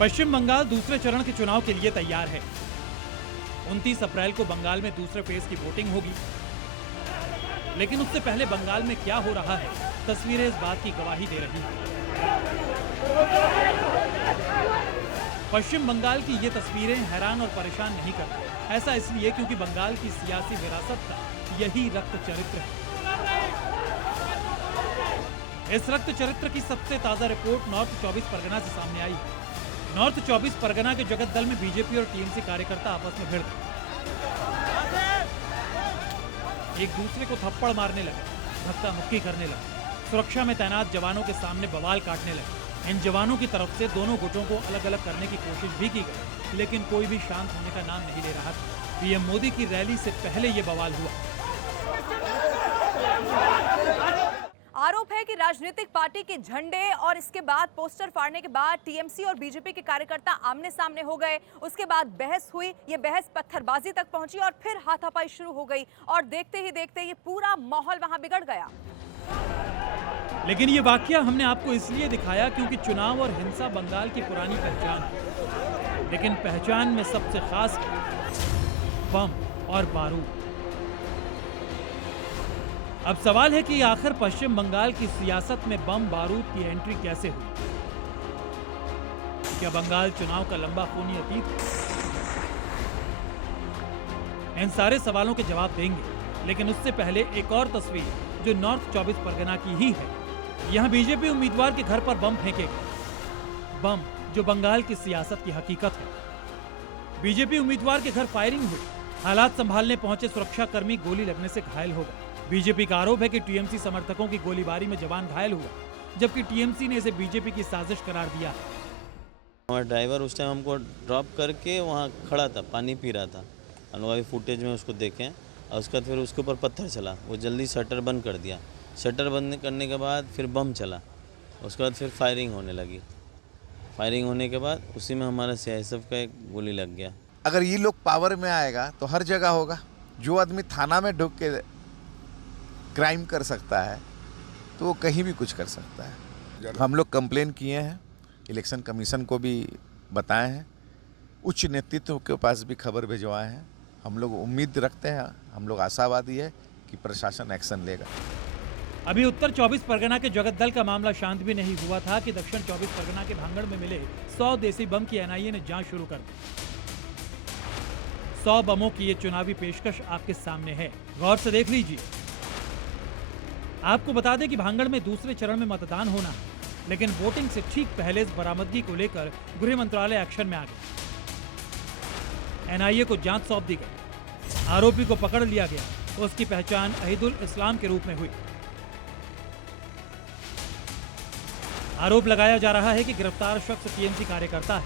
पश्चिम बंगाल दूसरे चरण के चुनाव के लिए तैयार है। 29 अप्रैल को बंगाल में दूसरे फेज की वोटिंग होगी, लेकिन उससे पहले बंगाल में क्या हो रहा है, तस्वीरें इस बात की गवाही दे रही हैं। पश्चिम बंगाल की ये तस्वीरें हैरान और परेशान नहीं करती। ऐसा इसलिए क्योंकि बंगाल की सियासी विरासत का यही रक्त चरित्र है। इस रक्त चरित्र की सबसे ताजा रिपोर्ट नॉर्थ 24 परगना से सामने आई है। नॉर्थ 24 परगना के जगत दल में बीजेपी और टीएमसी कार्यकर्ता आपस में भिड़ गए, एक दूसरे को थप्पड़ मारने लगे, धक्का मुक्की करने लगे, सुरक्षा में तैनात जवानों के सामने बवाल काटने लगे। इन जवानों की तरफ से दोनों गुटों को अलग अलग करने की कोशिश भी की गई, लेकिन कोई भी शांत होने का नाम नहीं ले रहा था। पीएम मोदी की रैली से पहले ये बवाल हुआ। आरोप है कि राजनीतिक पार्टी के झंडे और इसके बाद पोस्टर फाड़ने के बाद टीएमसी और बीजेपी के कार्यकर्ता आमने सामने हो गए। उसके बाद बहस हुई, ये बहस पत्थरबाजी तक पहुंची और फिर हाथापाई शुरू हो गई और देखते ही देखते ये पूरा माहौल वहां बिगड़ गया। लेकिन ये वाकया हमने आपको इसलिए दिखाया क्योंकि चुनाव और हिंसा बंगाल की पुरानी पहचान है, लेकिन पहचान में सबसे खास बम और बारूद। अब सवाल है कि आखिर पश्चिम बंगाल की सियासत में बम बारूद की एंट्री कैसे हुई? क्या बंगाल चुनाव का लंबा खूनी अतीत है? इन सारे सवालों के जवाब देंगे, लेकिन उससे पहले एक और तस्वीर जो नॉर्थ 24 परगना की ही है। यहाँ बीजेपी उम्मीदवार के घर पर बम फेंके गए, बम जो बंगाल की सियासत की हकीकत है। बीजेपी उम्मीदवार के घर फायरिंग हुई, हालात संभालने पहुंचे सुरक्षाकर्मी गोली लगने से घायल हो गए। बीजेपी का आरोप है कि टीएमसी समर्थकों की गोलीबारी में जवान घायल हुआ, जबकि टीएमसी ने इसे बीजेपी की साजिश करार दिया है। हमारा ड्राइवर उस टाइम हमको ड्रॉप करके वहाँ खड़ा था, पानी पी रहा था। हम लोग अभी फुटेज में उसको देखें, और उसका फिर उसके ऊपर पत्थर चला, वो जल्दी शटर बंद कर दिया। शटर बंद करने के बाद फिर बम चला, उसके बाद फिर फायरिंग होने लगी। फायरिंग होने के बाद उसी में हमारा सीआईएसएफ का एक गोली लग गया। अगर ये लोग पावर में आएगा तो हर जगह होगा। जो आदमी थाना में ढुक के क्राइम कर सकता है तो वो कहीं भी कुछ कर सकता है। हम लोग कंप्लेन किए हैं, इलेक्शन कमीशन को भी बताए हैं, उच्च नेतृत्व के पास भी खबर भिजवाए हैं। हम लोग उम्मीद रखते हैं, हम लोग आशावादी है कि प्रशासन एक्शन लेगा। अभी उत्तर 24 परगना के जगत दल का मामला शांत भी नहीं हुआ था कि दक्षिण 24 परगना के भांगड़ में मिले 100 देसी बम की एनआईए ने जांच शुरू कर दी। 100 बमों की ये चुनावी पेशकश आपके सामने है, गौर से देख लीजिए। आपको बता दें कि भांगड़ में दूसरे चरण में मतदान होना है, लेकिन वोटिंग से ठीक पहले इस बरामदगी को लेकर गृह मंत्रालय एक्शन में आ गया। एनआईए को जांच सौंप दी गई, आरोपी को पकड़ लिया गया, उसकी पहचान अहीदुल इस्लाम के रूप में हुई। आरोप लगाया जा रहा है कि गिरफ्तार शख्स टीएमसी कार्यकर्ता है।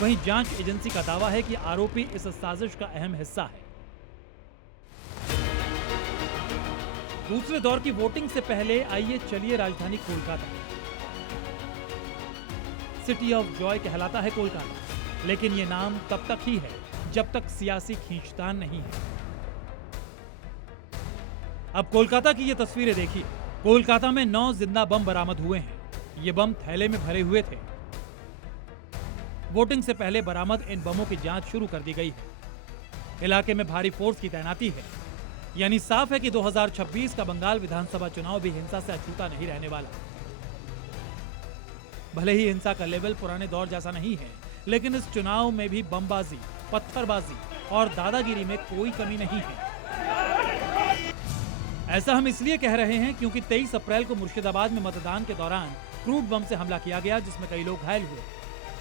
वहीं जांच एजेंसी का दावा है कि आरोपी इस साजिश का अहम हिस्सा है। दूसरे दौर की वोटिंग से पहले आइए चलिए राजधानी कोलकाता। सिटी ऑफ जॉय कहलाता है कोलकाता, लेकिन ये नाम तब तक ही है जब तक सियासी खींचतान नहीं है। अब कोलकाता की ये तस्वीरें देखिए। कोलकाता में 9 जिंदा बम बरामद हुए हैं। ये बम थैले में भरे हुए थे। वोटिंग से पहले बरामद इन बमों की जांच शुरू कर दी गई है। इलाके में भारी फोर्स की तैनाती है, यानी साफ है कि 2026 का बंगाल विधानसभा चुनाव भी हिंसा से अछूता नहीं रहने वाला। भले ही हिंसा का लेवल पुराने दौर जैसा नहीं है, लेकिन इस चुनाव में भी बमबाजी, पत्थरबाजी और दादागिरी में कोई कमी नहीं है। ऐसा हम इसलिए कह रहे हैं क्योंकि 23 अप्रैल को मुर्शिदाबाद में मतदान के दौरान क्रूड बम से हमला किया गया, जिसमें कई लोग घायल हुए।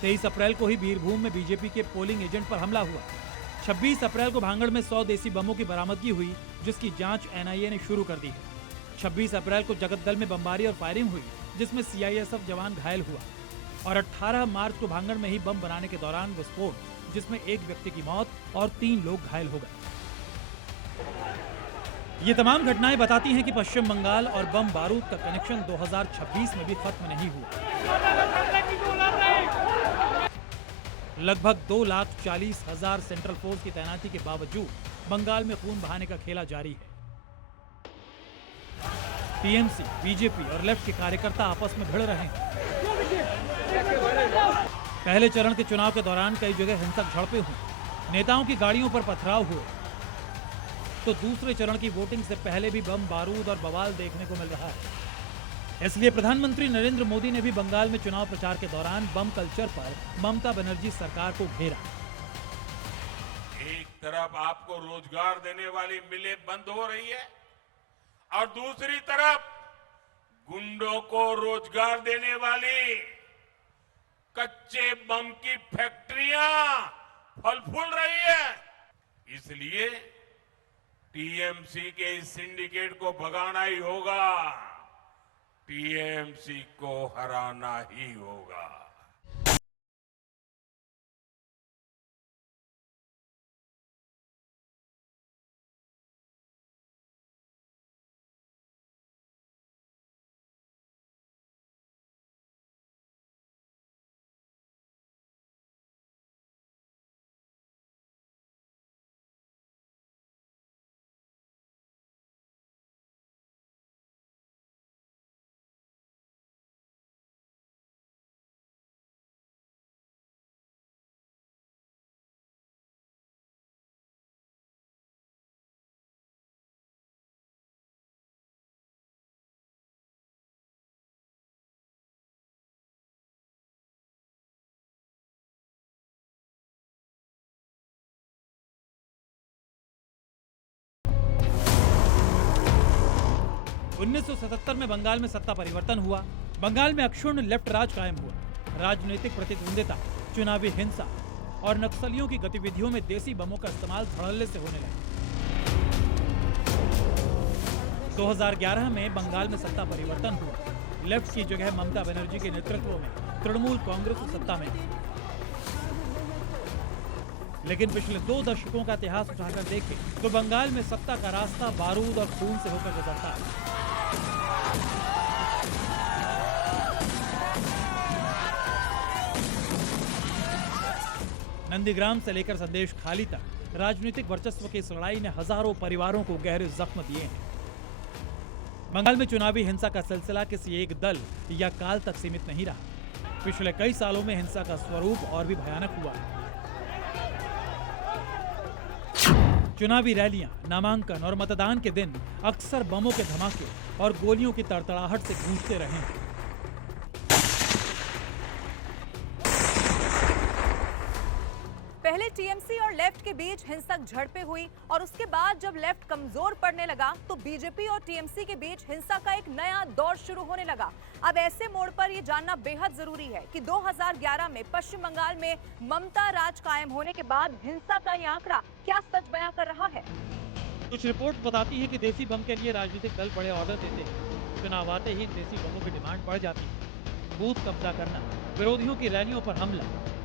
23 अप्रैल को ही बीरभूम में बीजेपी के पोलिंग एजेंट पर हमला हुआ। 26 अप्रैल को भांगड़ में 100 देसी बमों की बरामदगी हुई, जिसकी जांच एनआईए ने शुरू कर दी है। 26 अप्रैल को जगत दल में बमबारी और फायरिंग हुई, जिसमें सीआईएसएफ जवान घायल हुआ। और 18 मार्च को भांगड़ में ही बम बनाने के दौरान विस्फोट, जिसमें एक व्यक्ति की मौत और 3 लोग घायल हो गए। ये तमाम घटनाएं बताती हैं कि पश्चिम बंगाल और बम बारूद का कनेक्शन 2026 में भी खत्म नहीं हुआ। लगभग 2,40,000 सेंट्रल फोर्स की तैनाती के बावजूद बंगाल में खून बहाने का खेला जारी है। टीएमसी, बीजेपी और लेफ्ट के कार्यकर्ता आपस में भिड़ रहे हैं। पहले चरण के चुनाव के दौरान कई जगह हिंसक झड़पें हुई, नेताओं की गाड़ियों पर पथराव हुए, तो दूसरे चरण की वोटिंग से पहले भी बम बारूद और बवाल देखने को मिल रहा है। इसलिए प्रधानमंत्री नरेंद्र मोदी ने भी बंगाल में चुनाव प्रचार के दौरान बम कल्चर पर ममता बनर्जी सरकार को घेरा। एक तरफ आपको रोजगार देने वाली मिलें बंद हो रही है और दूसरी तरफ गुंडों को रोजगार देने वाली कच्चे बम की फैक्ट्रियां फल फूल रही है। इसलिए टीएमसी के इस सिंडिकेट को भगाना ही होगा, टीएमसी को हराना ही होगा। उन्नीस में बंगाल में सत्ता परिवर्तन हुआ। बंगाल में अक्षुण्ण लेफ्ट राज कायम हुआ। राजनीतिक प्रतिद्वंदिता, चुनावी हिंसा और नक्सलियों की गतिविधियों में देसी बमों का इस्तेमाल धड़ल्ले से होने लगा। 2011 में बंगाल में सत्ता परिवर्तन हुआ। लेफ्ट की जगह ममता बनर्जी के नेतृत्व में तृणमूल कांग्रेस सत्ता में आई। लेकिन पिछले 2 दशकों का इतिहास उठाकर देखें तो बंगाल में सत्ता का रास्ता बारूद और खून से होकर गुजरता है। नंदीग्राम से लेकर संदेश खाली तक राजनीतिक वर्चस्व की इस लड़ाई ने हजारों परिवारों को गहरे जख्म दिए हैं। बंगाल में चुनावी हिंसा का सिलसिला किसी एक दल या काल तक सीमित नहीं रहा। पिछले कई सालों में हिंसा का स्वरूप और भी भयानक हुआ। चुनावी रैलियां, नामांकन और मतदान के दिन अक्सर बमों के धमाके और गोलियों की तड़तड़ाहट से गूंजते रहे हैं। पहले टीएमसी और लेफ्ट के बीच हिंसक झड़पें हुई और उसके बाद जब लेफ्ट कमजोर पड़ने लगा तो बीजेपी और टीएमसी के बीच हिंसा का एक नया दौर शुरू होने लगा। अब ऐसे मोड़ पर यह जानना बेहद जरूरी है कि 2011 में पश्चिम बंगाल में ममता राज कायम होने के बाद हिंसा का यह आंकड़ा क्या सच बयां कर रहा है। कुछ रिपोर्ट बताती है कि देसी बम के लिए राजनीतिक दल बड़े ऑर्डर देते हैं। चुनाव आते ही देसी बमों की डिमांड बढ़ जाती है। बूथ कब्जा करना, विरोधियों की रैलियों पर हमला,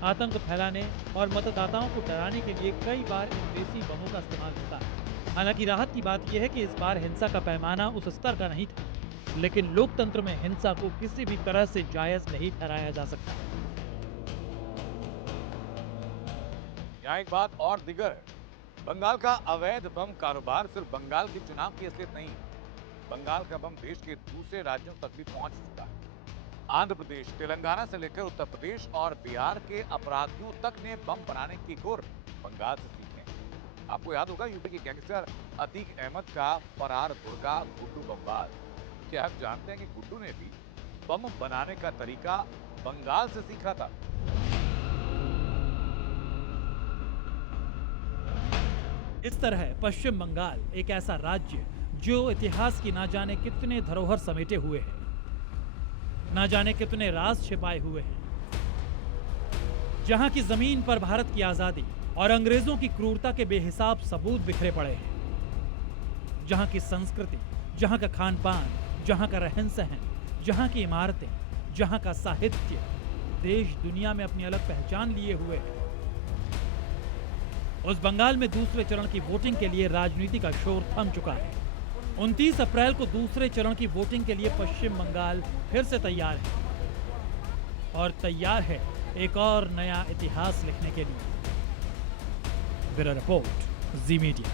आतंक फैलाने और मतदाताओं को डराने के लिए कई बार इन देसी बमों का इस्तेमाल होता है। हालांकि राहत की बात यह है कि इस बार हिंसा का पैमाना उस स्तर का नहीं था, लेकिन लोकतंत्र में हिंसा को किसी भी तरह से जायज नहीं ठहराया जा सकता। यहाँ एक बात और दिगर है, बंगाल का अवैध बम कारोबार सिर्फ बंगाल के चुनाव की हैसियत नहीं, बंगाल का बम देश के दूसरे राज्यों तक भी पहुंच चुका है। आंध्र प्रदेश, तेलंगाना से लेकर उत्तर प्रदेश और बिहार के अपराधियों तक ने बम बनाने की गुर बंगाल से सीखे। आपको याद होगा यूपी के गैंगस्टर अतीक अहमद का फरार गुर्गा गुड्डू बमबाज। क्या आप जानते हैं कि गुड्डू ने भी बम बनाने का तरीका बंगाल से सीखा था। इस तरह पश्चिम बंगाल एक ऐसा राज्य जो इतिहास की ना जाने कितने धरोहर समेटे हुए है, ना जाने कितने राज छिपाए हुए हैं, जहां की जमीन पर भारत की आजादी और अंग्रेजों की क्रूरता के बेहिसाब सबूत बिखरे पड़े हैं, जहां की संस्कृति, जहां का खान पान, जहां का रहन सहन, जहां की इमारतें, जहां का साहित्य देश दुनिया में अपनी अलग पहचान लिए हुए है। उस बंगाल में दूसरे चरण की वोटिंग के लिए राजनीति का शोर थम चुका है। 29 अप्रैल को दूसरे चरण की वोटिंग के लिए पश्चिम बंगाल फिर से तैयार है और तैयार है एक और नया इतिहास लिखने के लिए। ब्यूरो रिपोर्ट, जी मीडिया।